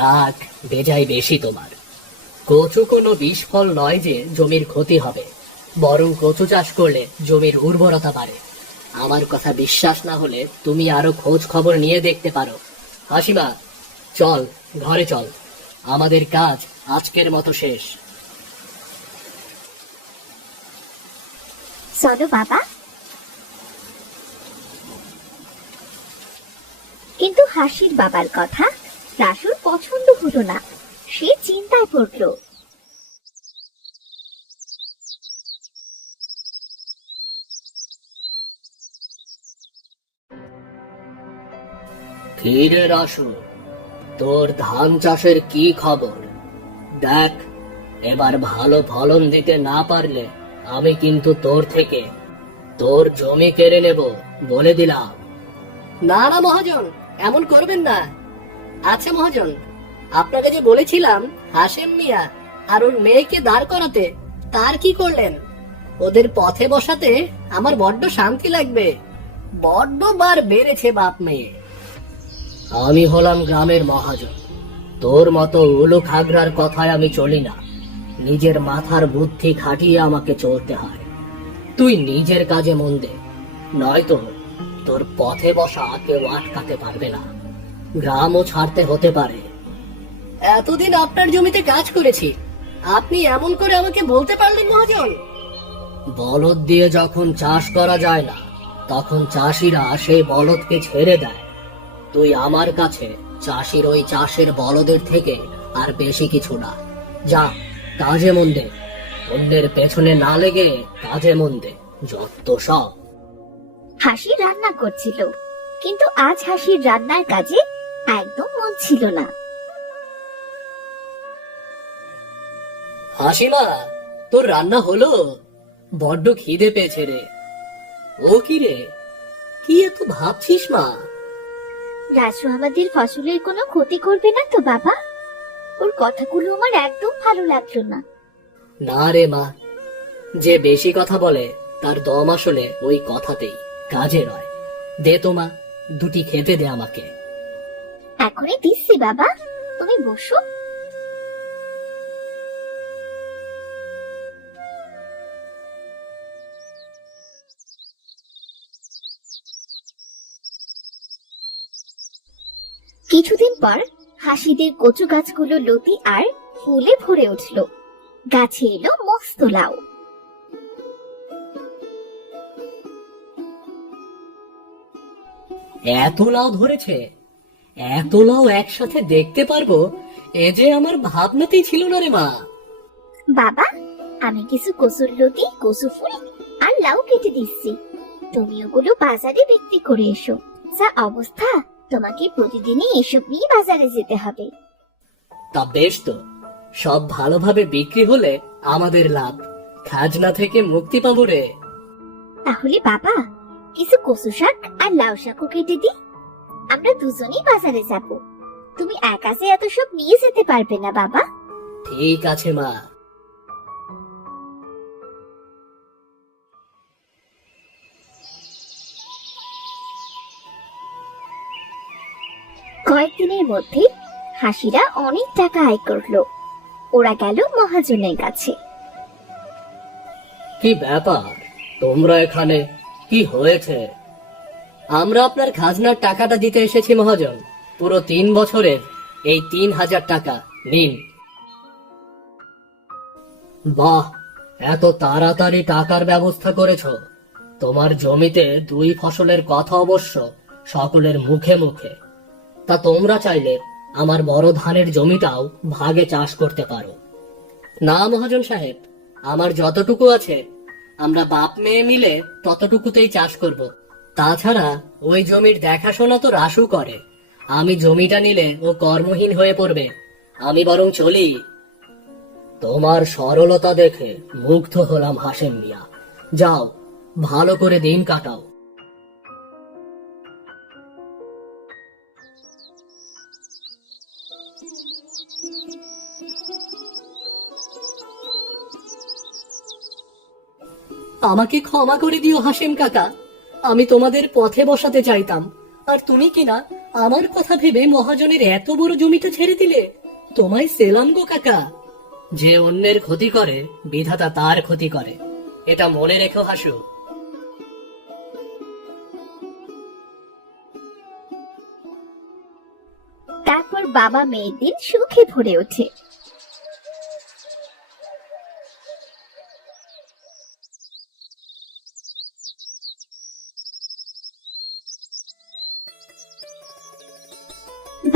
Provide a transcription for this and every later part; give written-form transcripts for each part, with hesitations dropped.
রাগ বেজায় বেশি তোমার। কচু কোনো বিষ ফল নয় যে জমির ক্ষতি হবে, বরং কচু চাষ করলে জমির উর্বরতা বাড়ে। আমার কথা বিশ্বাস না হলে তুমি আরো খোঁজ খবর নিয়ে দেখতে পারো। হাসিমা, চল ঘরে চল, আমাদের কাজ আজকের মতো শেষ। চলো বাবা। কিন্তু হাসির বাবার কথা রাসুর পছন্দ হলো না। সে চিন্তায় পড়ল। কি রে রাসু, তোর ধান চাষের কি খবর? দেখ, এবার ভালো ফলন দিতে না পারলে আমি কিন্তু তোর থেকে তোর জমি কেড়ে নেব, বলে দিলাম। না না মহাজন, এমন করবেন না। আচ্ছা মহাজন, আপনাকে যে বলেছিলাম হাশেম মিয়া আর ওর মেয়েকে দাঁড় করাতে, তার কি করলেন? ওদের পথে বসাতে আমার বড্ড শান্তি লাগবে। বড্ড বার বেড়েছে বাপ মেয়ে। আমি হলাম গ্রামের মহাজন, তোর মতো উলু খাগড়ার কথায় আমি চলি না। নিজের মাথার বুদ্ধি খাটিয়ে আমাকে চলতে হয়। তুই নিজের কাজে মন দে, নয়তো তোর পথে বসা কেউ আটকাতে পারবে না। গ্রামও ছাড়তে হতে পারে। এতদিন আপনার জমিতে কাজ করেছি, আপনি এমন করে আমাকে বলতে পারলেন মহাজন? বলদ দিয়ে যখন চাষ করা যায় না, তখন চাষিরা সেই বলদকে ছেড়ে দেয়। তুই আমার কাছে চাষির ওই চাষের বলদের থেকে আর বেশি কিছু না। যা, কাজে মন দে, অন্যের পেছনে না লেগে কাজে মন দে, যত সব। হাসি রান্না করছিল, কিন্তু আজ হাসির রান্নার কাজে একদম মন ছিল না। হাসিমা, তোর রান্না হলো? বড্ড খিদে পেয়েছে রে। ও কি রে, কি এত ভাবছিস মা? রাসু আমাদের ফসলের কোনো ক্ষতি করবে না তো বাবা? ওর কথাগুলো আমার একদম ভালো লাগলো না। না রে মা, যে বেশি কথা বলে তার দম আসলে ওই কথাতেই, কাজে নয়। দে তো মা, দুটি খেতে দে আমাকে। এখনই দিচ্ছি বাবা, তুমি বসো। কিছুদিন পর হাসিদের কচু গাছগুলো লতি আর ফুলে ভরে উঠল। গাছে এলো মস্ত লাউ। এত লাউ ধরেছে, এত লাউ একসাথে দেখতে পারবো, এ যে আমার ভাবনাতেই ছিল না রে মা। বাবা, আমি কিছু কচুর লতি, কচু ফুল আর লাউ কেটে দিচ্ছি। তুমি ওগুলো বাজারে বিক্রি করে এসো। যা অবস্থা, তোমাকে প্রতিদিনই এসব নিয়ে বাজারে যেতে হবে। তা বেশ তো, সব ভালোভাবে বিক্রি হলে আমাদের লাভ, খাজনা থেকে মুক্তি পাবো রে। তাহলে বাবা, কিছু কচু শাক আর লাউ শাকও কেটে দি। আমরা দুজনেই বাজারে যাব। তুমি একা যে এত সব নিয়ে যেতে পারবে না বাবা। ঠিক আছে মা। কয়েকদিনের মধ্যে হাসিরা অনেক টাকা আয় করলো। ওরা গেল মহাজনের কাছে। কি ব্যাপার, তোমরা এখানে? কি হয়েছে? আমরা আপনার খাজনার টাকাটা দিতে এসেছি মহাজন। পুরো 3 বছরের এই 3000 টাকা নিন। বাহ, এত তাড়াতাড়ি টাকার ব্যবস্থা করেছ। তোমার জমিতে 2 ফসলের কথা অবশ্য সকলের মুখে মুখে। তা তোমরা চাইলে আমার বড় ধানের জমিটাও ভাগে চাষ করতে পারো। না মহাজন সাহেব, আমার যতটুকু আছে আমরা বাপ মেয়ে মিলে ততটুকুতেই চাষ করব। তাছাড়া ওই জমির দেখাশোনা তো রাসু করে। আমি জমিটা নিলে ও কর্মহীন হয়ে পড়বে। আমি বরং চলি। তোমার সরলতা দেখে মুগ্ধ হলাম হাশেম মিয়া। যাও, ভালো করে দিন কাটাও। আমাকে ক্ষমা করে দিও হাশেম কাকা, আমি তোমাদের পথে বসাতে চাইতাম, আর তুমি কিনা আমার কথা ভেবে মহাজনের এত বড় জমিটা ছেড়ে দিলে? তোমায় সেলাম গো কাকা। যে অন্যের ক্ষতি করে বিধাতা তার ক্ষতি করে, এটা মনে রেখো হাসু। তারপর বাবা মেয়ের দিন সুখে ভরে ওঠে।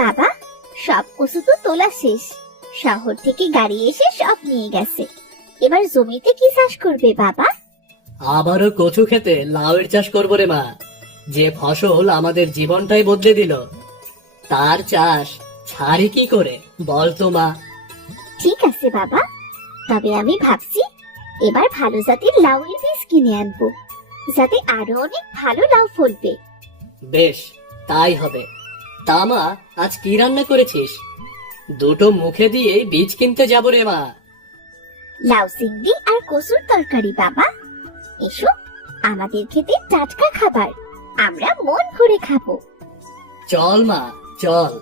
বাবা, সব কচু তো তোলা শেষ। শহর থেকে গাড়ি এসে সব নিয়ে গেছে। এবার জমিতে কি চাষ করবে বাবা? আবারও কচু খেতে লাউয়ের চাষ করবো রে মা। যে ফসল আমাদের জীবনটাই বদলে দিল, তার চাষ ছাড়ি কি করে বলতো মা? ঠিক আছে বাবা, তবে আমি ভাবছি এবার ভালো জাতের লাউয়ের বীজ কিনে আনবো, যাতে আরো অনেক ভালো লাউ ফলবে। বেশ, তাই হবে। তা মা, আজ কি রান্না করেছিস? দুটো মুখে দিয়ে বীজ কিনতে যাবো রে মা। লাউ চিংড়ি আর কচুর তরকারি বাবা। এসো, আমাদের খেতে টাটকা খাবার, আমরা মন ভরে খাবো। চল মা, চল।